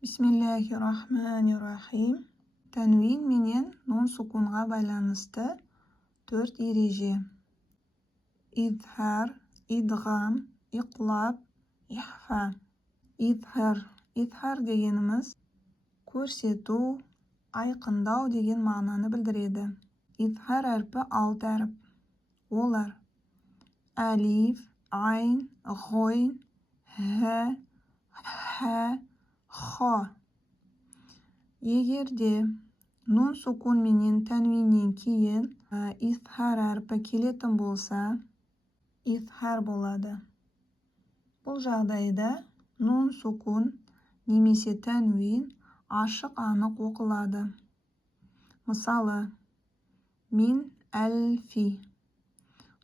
Bismillahirrahmanirrahim. Tanvin менен nun sukunga байланысты 4 ереже. Izhar, idg'am, iqlab, ihfa. Izhar deganimiz ko'rsatu, ayqindau degan ma'noni bildiradi. Izhar harfi 6 harf. Ular alif, ayn, g'oyn, ha, xo. Егерде nun sukun менен tanvinнен keyin izhar harfi kelетін болса, izhar болады. Бұл жағдайда nun sukun немесе tanvin ашық анық оқылады. Мысалы, min alfi.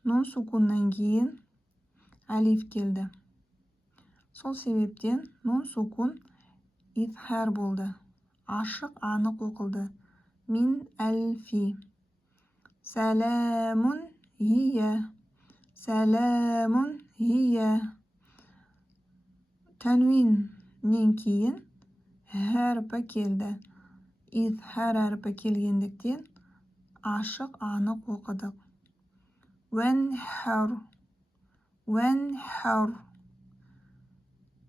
Nun sukunнан кейін alif келді. Сол себептен nun sukun izhar болды. Ашық анық оқылды. Min alfi. Salamun hiya. Salamun hiya. Tanvinнен кейін harfi келді. Izhar harfi келгендіктен ашық анық оқыдық. Wanhar.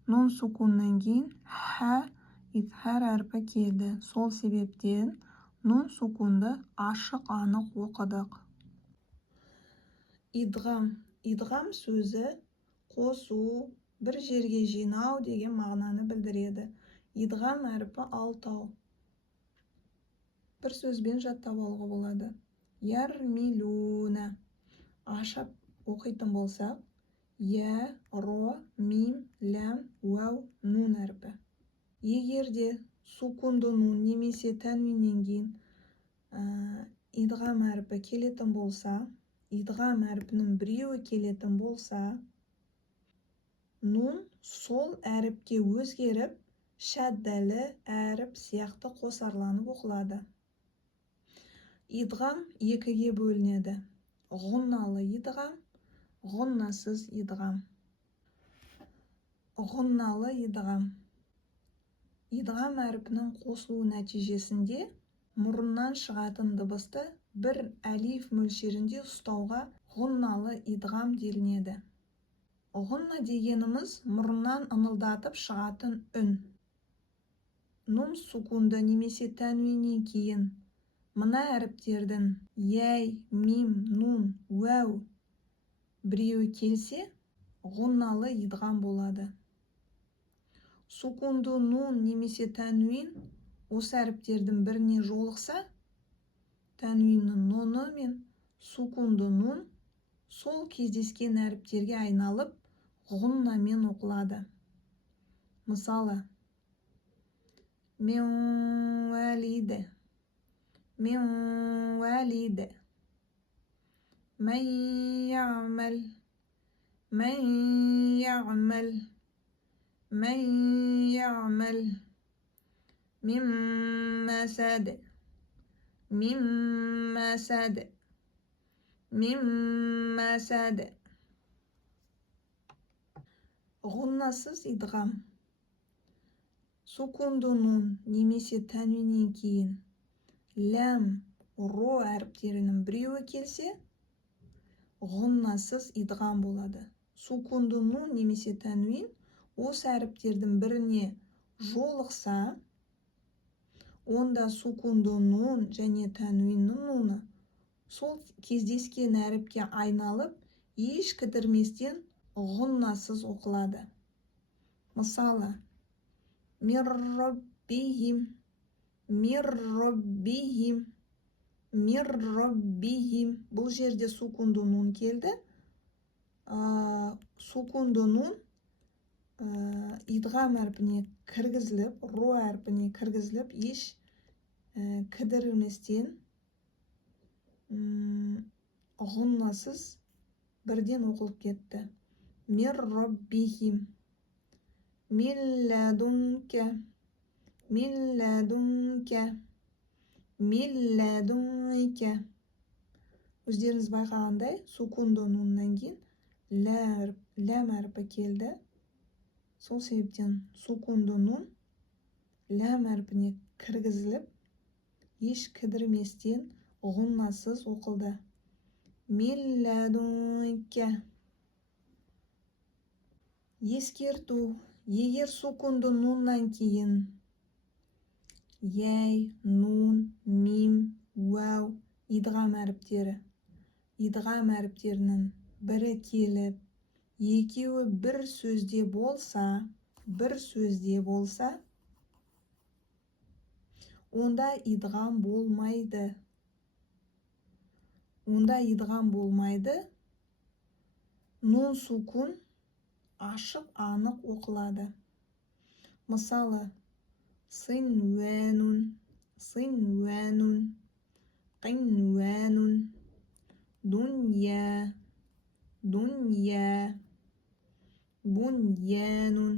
Nun sukunнан кейін izhar harfi келді. Сол себептен nun sukunды ашық анық оқыдық. Идғам сөзі қосу, бір жерге жинау деген мағынаны білдіреді. Идғам әрпі 6. Бір сөзбен жаттап алуға болады. Ярмилуна. Ашып оқитын болсақ, я, ро, мим, лям, уау, нун әрпі. Егерде сукунды нун немесе танвиннен кейін идғам әрпі келетін болса, идғам әрпінің біреуі келетін болса, нун сол әріпке өзгеріп, шәддәлі әріп сияқты қосарланып оқылады. Идғам екіге бөлінеді. Ғұнналы идғам, ғұннасыз идғам. Ғұнналы идғам. Идғам әрпінің қосылу нәтижесінде мұрыннан шығатын дыбысты бір әлиф мөлшерінде ұстауға ғұнналы идғам делінеді. Ғұнна дегеніміз мұрыннан ыңылдатып шығатын үн. Нун сукунды немесе танвиннен кейін мына әріптердің яй, мим, нун, уәу біреуі келсе, ғұнналы идғам болады. Сукунды нун немесе танвин осы әріптердің біріне жолықса, танвиннің нуны мен сукунды нун сол кездескен әріптерге айналып, ғұннамен оқылады. Мысалы, мен вәлиді, мән яғмәл, миммәсәд. Ғұннасыз идғам. Сукунды нун немесе танвиннен кейін лям, ро әріптерінің біреуі келсе, ғұннасыз идғам болады. Сукунды нун немесе танвин осы әріптердің біріне жолықса, онда сукунды нун және танвиннің нуны сол кездескен әріпке айналып, еш кідірместен ғұннасыз оқылады. Мысалы, мирроббихим. Бұл жерде сукунды нун келді. Сукунды нун идғам әрпіне кіргізіліп, ро әрпіне кіргізіліп, еш кідірместен ғұннасыз бірден оқылып кетті. Мирроббихим. Милладунка. Өздеріңіз байқағандай, сукунды нуннан кейін лям әрпі келді. Сол себептен сукунды нун lam harfine kirgizilib, еш кідірместен ғұннасыз оқылды. Милладунка. Ескерту. Егер сукунды нуннан кейін яй, нун, мим, уау идғам әріптерінің бірі келіп, екеуі бір сөзде болса, онда идғам болмайды. Нун сукун ашық анық оқылады. Мысалы, синуанун, қинуанун, дунья, bunyanun,